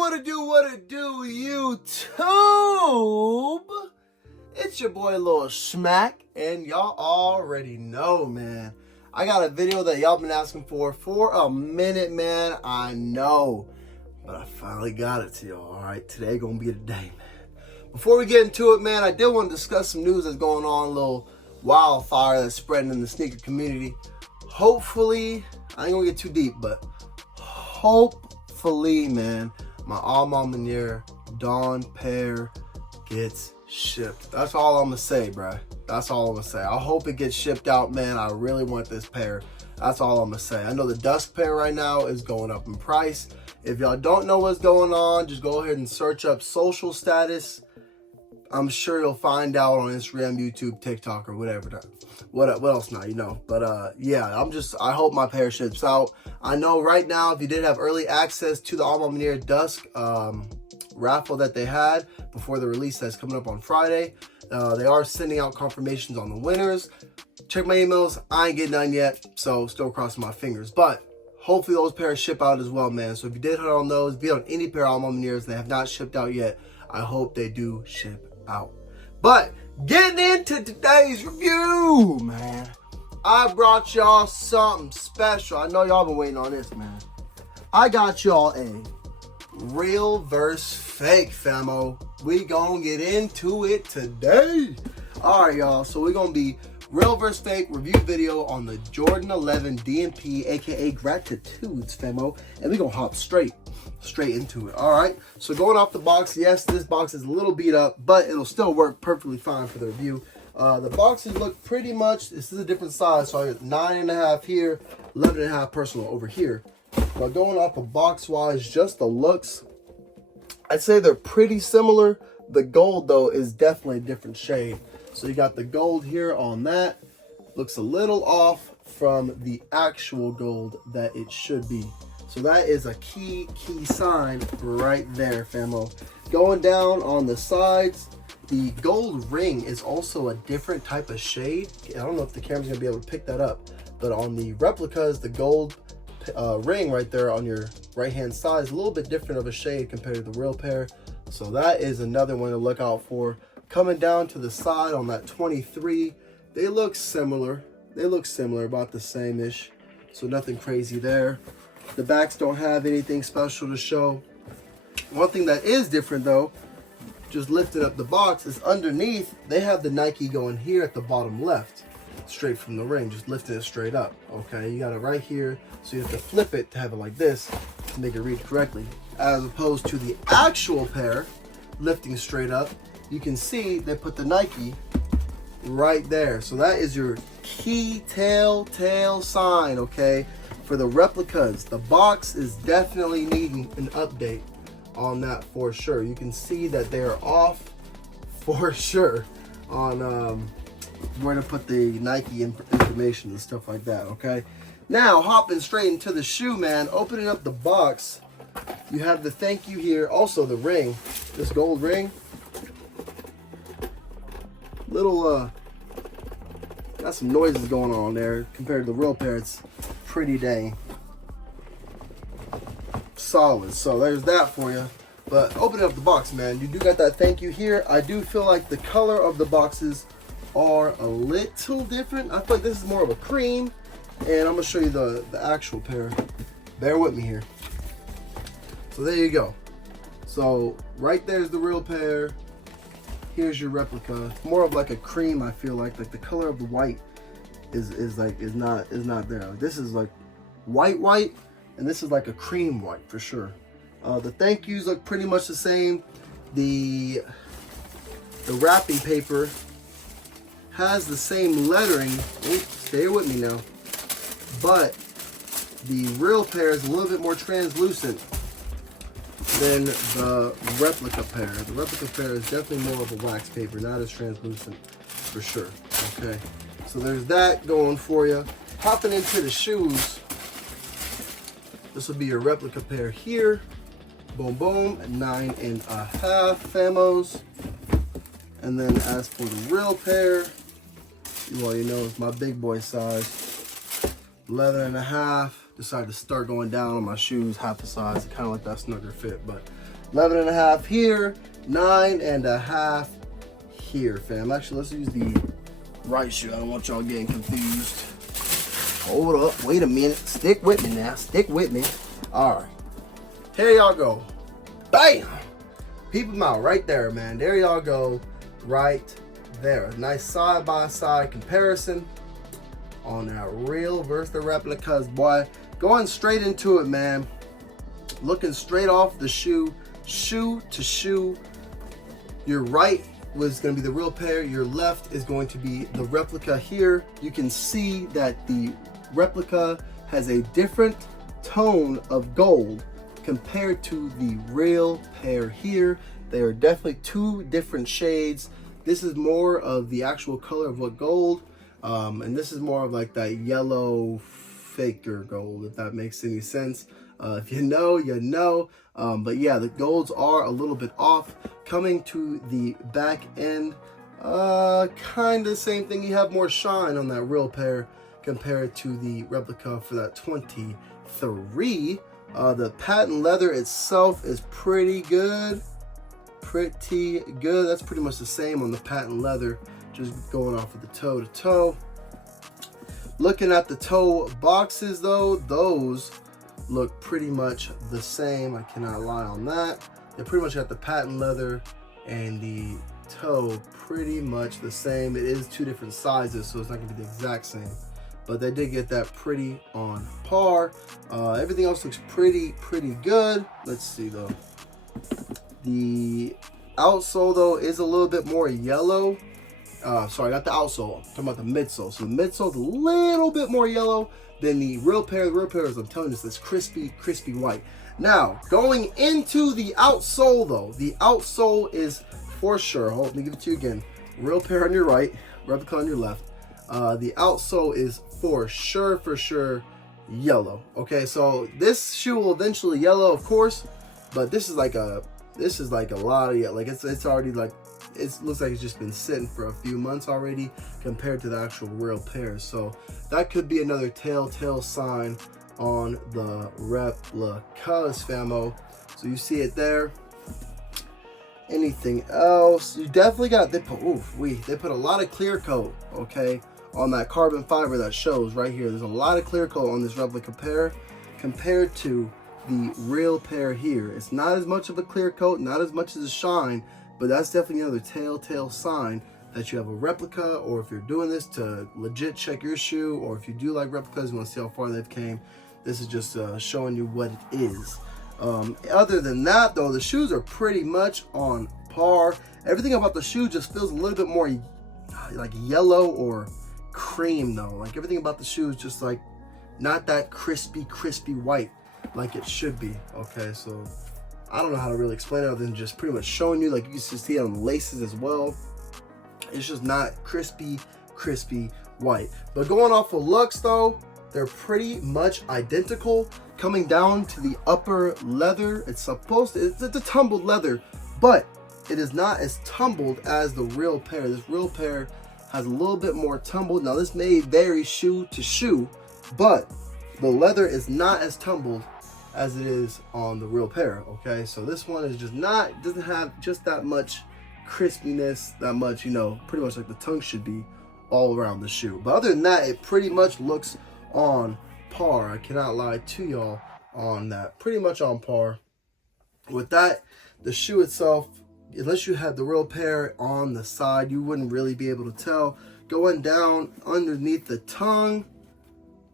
what it do, YouTube? It's your boy Lilshmack, and y'all already know, man. I got a video that y'all been asking for a minute, man. I know, but I finally got it to y'all. All right, today gonna be the day, man. Before we get into it, man, I did want to discuss some news that's going on, a little wildfire that's spreading in the sneaker community. Hopefully, I ain't gonna get too deep, but hopefully, man, my alma mater Dawn pair gets shipped. That's all I'm gonna say, bruh. That's all I'm gonna say. I hope it gets shipped out, man. I really want this pair. That's all I'm gonna say. I know the Dusk pair right now is going up in price. If y'all don't know what's going on, just go ahead and search up social status. I'm sure you'll find out on Instagram, YouTube, TikTok, or whatever. What else now, you know? But yeah, I hope my pair ships out. I know right now, if you did have early access to the alma mater Dusk raffle that they had before the release that's coming up on Friday, they are sending out confirmations on the winners. Check my emails. I ain't getting none yet, so still crossing my fingers. But hopefully those pairs ship out as well, man. So if you did hit on those, be on any pair of alma maters that have not shipped out yet, I hope they do ship out. But getting into today's review, man, I brought y'all something special. I know y'all been waiting on this, man. I got y'all a real versus fake, famo. We gonna get into it today. All right, y'all. So we're gonna be real versus fake review video on the Jordan 11 DMP, aka Gratitudes, famo, and we gonna hop straight into it. All right, so going off the box, yes, this box is a little beat up, but it'll still work perfectly fine for the review. The boxes look pretty much, this is a different size, so I got 9.5 here, 11.5 personal over here. But going off of box wise, just the looks, I'd say they're pretty similar. The gold though is definitely a different shade. So you got the gold here on that, looks a little off from the actual gold that it should be. So that is a key sign right there, famo. Going down on the sides, the gold ring is also a different type of shade. I don't know if the camera's gonna be able to pick that up, but on the replicas, the gold ring right there on your right-hand side is a little bit different of a shade compared to the real pair. So that is another one to look out for. Coming down to the side on that 23, they look similar. They look similar, about the same-ish. So nothing crazy there. The backs don't have anything special to show. One thing that is different though, just lifting up the box, is underneath they have the Nike going here at the bottom left, straight from the ring, just lifting it straight up. Okay, you got it right here, so you have to flip it to have it like this to make it read correctly, as opposed to the actual pair lifting straight up. You can see they put the Nike right there, so that is your key telltale sign, okay, for the replicas. The box is definitely needing an update on that for sure. You can see that they are off for sure on where to put the Nike information and stuff like that, okay? Now, hopping straight into the shoe, man, opening up the box, you have the thank you here. Also the ring, this gold ring, little got some noises going on there compared to the real pair. It's pretty dang solid. So there's that for you. But opening up the box, man, you do got that thank you here. I do feel like the color of the boxes are a little different. I feel like this is more of a cream, and I'm gonna show you the actual pair. Bear with me here. So there you go. So right there's the real pair. Here's your replica. More of like a cream. I feel like the color of the white is not there. This is like white, and this is like a cream white for sure. The thank yous look pretty much the same. The wrapping paper has the same lettering. Oh, stay with me now. But the real pair is a little bit more translucent than the replica pair. The replica pair is definitely more of a wax paper, not as translucent for sure. Okay, so there's that going for you. Hopping into the shoes, this will be your replica pair here. Boom, boom, 9.5 famos. And then as for the real pair, you already know it's my big boy size, 11.5. decided to start going down on my shoes half the size, kind of like that snugger fit. But 11.5 here, 9.5 here, fam. Actually, let's use the right shoe. I don't want y'all getting confused. Hold up, wait a minute. Stick with me now, stick with me. All right, here y'all go. Bam! Peep them out right there, man. There y'all go, right there. A nice side-by-side comparison on that real versus the replicas, boy. Going straight into it, man. Looking straight off the shoe, shoe to shoe. Your right was going to be the real pair. Your left is going to be the replica here. You can see that the replica has a different tone of gold compared to the real pair here. They are definitely two different shades. This is more of the actual color of what gold, and this is more of like that yellow faker gold, if that makes any sense. If you know, you know. But yeah, the golds are a little bit off. Coming to the back end, kind of same thing. You have more shine on that real pair compared to the replica for that 23. The patent leather itself is pretty good. That's pretty much the same on the patent leather, just going off of the toe to toe. Looking at the toe boxes though, those look pretty much the same. I cannot lie on that. They pretty much got the patent leather and the toe pretty much the same. It is two different sizes, so it's not gonna be the exact same, but they did get that pretty on par. Everything else looks pretty good. Let's see though. The outsole though is a little bit more yellow. Sorry, not the outsole. I'm talking about the midsole. So the midsole is a little bit more yellow than the real pair. The real pair is, I'm telling you, this crispy white. Now, going into the outsole though, the outsole is for sure. Hold, let me give it to you again. Real pair on your right, replica on your left. The outsole is for sure yellow. Okay, so this shoe will eventually yellow, of course, but this is like a lot of yellow. Like it's already like, it looks like it's just been sitting for a few months already compared to the actual real pair. So that could be another telltale sign on the replicas, famo. So you see it there. Anything else? You definitely got, they put a lot of clear coat, okay, on that carbon fiber that shows right here. There's a lot of clear coat on this replica pair compared to the real pair here. It's not as much of a clear coat, not as much as a shine, but that's definitely another telltale sign that you have a replica, or if you're doing this to legit check your shoe, or if you do like replicas, you want to see how far they've came, this is just showing you what it is. Other than that though, the shoes are pretty much on par. Everything about the shoe just feels a little bit more like yellow or cream though. Like everything about the shoe is just like not that crispy white like it should be. Okay, so I don't know how to really explain it other than just pretty much showing you. Like you can see it on the laces as well. It's just not crispy white. But going off of looks though, they're pretty much identical. Coming down to the upper leather, it's a tumbled leather, but it is not as tumbled as the real pair. This real pair has a little bit more tumbled. Now this may vary shoe to shoe, but the leather is not as tumbled as it is on the real pair. Okay, so this one is just not, doesn't have just that much crispiness, that much, you know, pretty much like the tongue should be all around the shoe. But other than that, it pretty much looks on par. I cannot lie to y'all on that. Pretty much on par. With that, the shoe itself, unless you had the real pair on the side, you wouldn't really be able to tell. Going down underneath the tongue,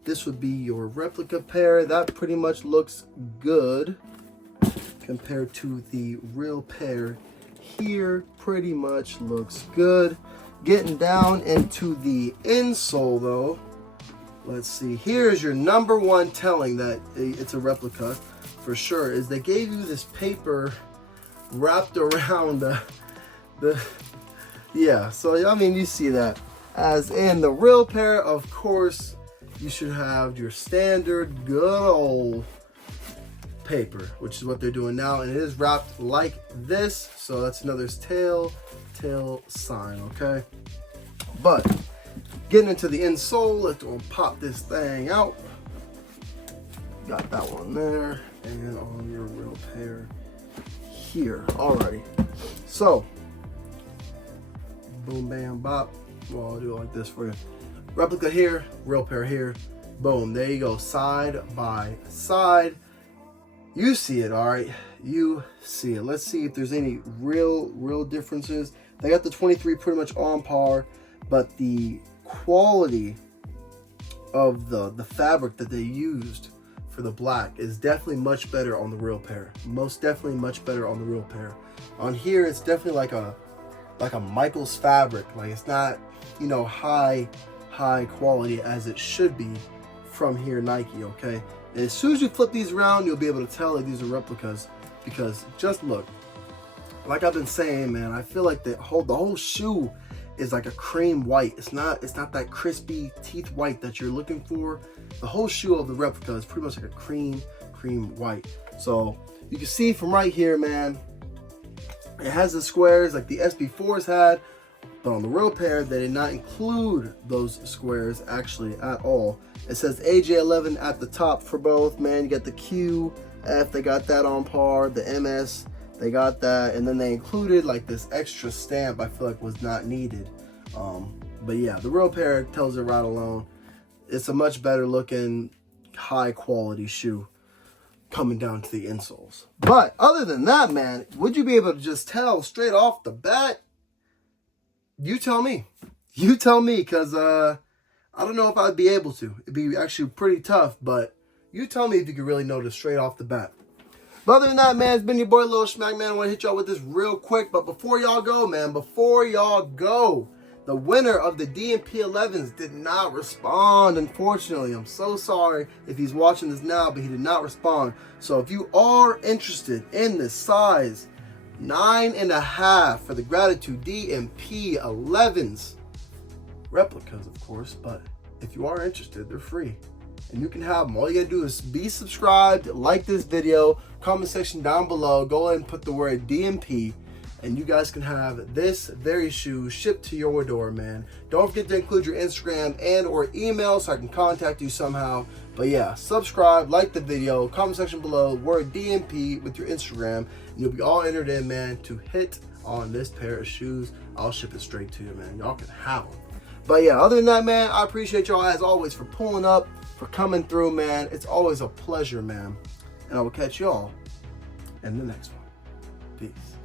this would be your replica pair. That pretty much looks good compared to the real pair here. Pretty much looks good. Getting down into the insole though, let's see. Here's your number one telling that it's a replica for sure, is they gave you this paper wrapped around yeah, so I mean, you see that. As in the real pair, of course, you should have your standard good old paper, which is what they're doing now, and it is wrapped like this, so that's another telltale sign. Okay, but getting into the insole, let's go pop this thing out. Got that one there, and on your real pair here. Alrighty. So, boom, bam, bop. Well, I'll do it like this for you. Replica here, real pair here. Boom, there you go, side by side. You see it, all right? You see it. Let's see if there's any real differences. They got the 23 pretty much on par, but the quality of the fabric that they used for the black is definitely much better on the real pair. Most definitely much better on the real pair. On here, it's definitely like a Michael's fabric. Like, it's not, you know, high quality as it should be from here, Nike, okay? And as soon as you flip these around, you'll be able to tell that these are replicas, because just look. Like I've been saying, man, I feel like the whole shoe is like a cream white. It's not that crispy teeth white that you're looking for. The whole shoe of the replica is pretty much like a cream white. So you can see from right here, man, it has the squares like the SB4s had, but on the real pair, they did not include those squares actually at all. It says AJ11 at the top for both, man. You got the QF, they got that on par. The MS, they got that. And then they included like this extra stamp I feel like was not needed. But yeah, the real pair tells it right alone. It's a much better looking, high quality shoe coming down to the insoles. But other than that, man, would you be able to just tell straight off the bat? You tell me. You tell me, because I don't know if I'd be able to. It'd be actually pretty tough, but you tell me if you can really notice straight off the bat. But other than that, man, it's been your boy Lilshmack, man. I want to hit y'all with this real quick, but before y'all go, man, the winner of the DMP 11s did not respond, unfortunately. I'm so sorry if he's watching this now, but he did not respond. So if you are interested in this size 9.5 for the Gratitude DMP 11s, replicas of course, but if you are interested, they're free and you can have them. All you gotta do is be subscribed, like this video, comment section down below, go ahead and put the word DMP, and you guys can have this very shoe shipped to your door, man. Don't forget to include your Instagram and or email so I can contact you somehow. But yeah, subscribe, like the video, comment section below, word DMP with your Instagram, and you'll be all entered in, man, to hit on this pair of shoes. I'll ship it straight to you, man. Y'all can have them. But yeah, other than that, man, I appreciate y'all as always for pulling up, for coming through, man. It's always a pleasure, man. And I will catch y'all in the next one. Peace.